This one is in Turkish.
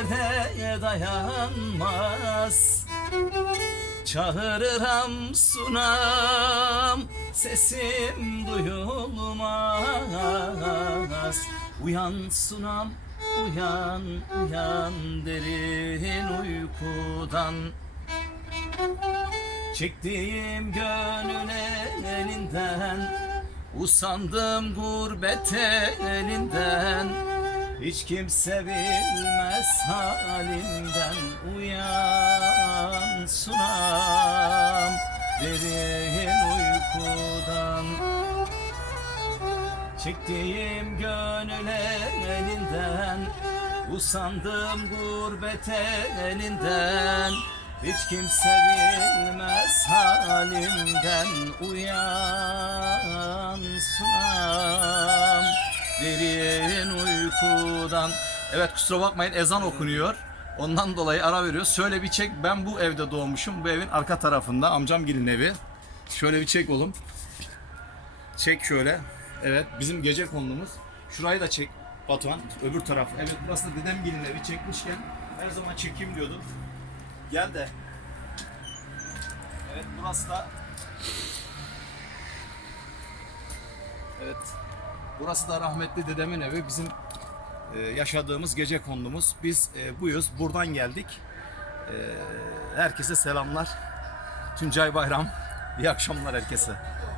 Derde dayanmaz. Çağırıram sunam Sesim duyulmaz. Uyan sunam uyan uyan derin uykudan. Çektiğim gönül elinden Usandım gurbet elinden Hiç kimse bilmez halimden Uyan sunam. Derin uykudan. Çektiğim gönül elinden Usandım gurbet elinden. Hiç kimse bilmez halimden Uyan sunam. Derin uykudan Evet kusura bakmayın ezan okunuyor Ondan dolayı ara veriyoruz. Şöyle bir çek ben bu evde doğmuşum. Bu evin arka tarafında amcamgilin evi. Şöyle bir çek oğlum. Çek şöyle. Evet bizim gece konumuz. Şurayı da çek Batuhan. Öbür taraf. Evet burası da dedem gelin evi çekmişken her zaman çekeyim diyordum. Gel de. Evet burası da Evet. Burası da rahmetli dedemin evi. Bizim e, yaşadığımız gece kondumuz. Biz e, buyuz. Buradan geldik. E, herkese selamlar. Tuncay Bayram. İyi akşamlar herkese.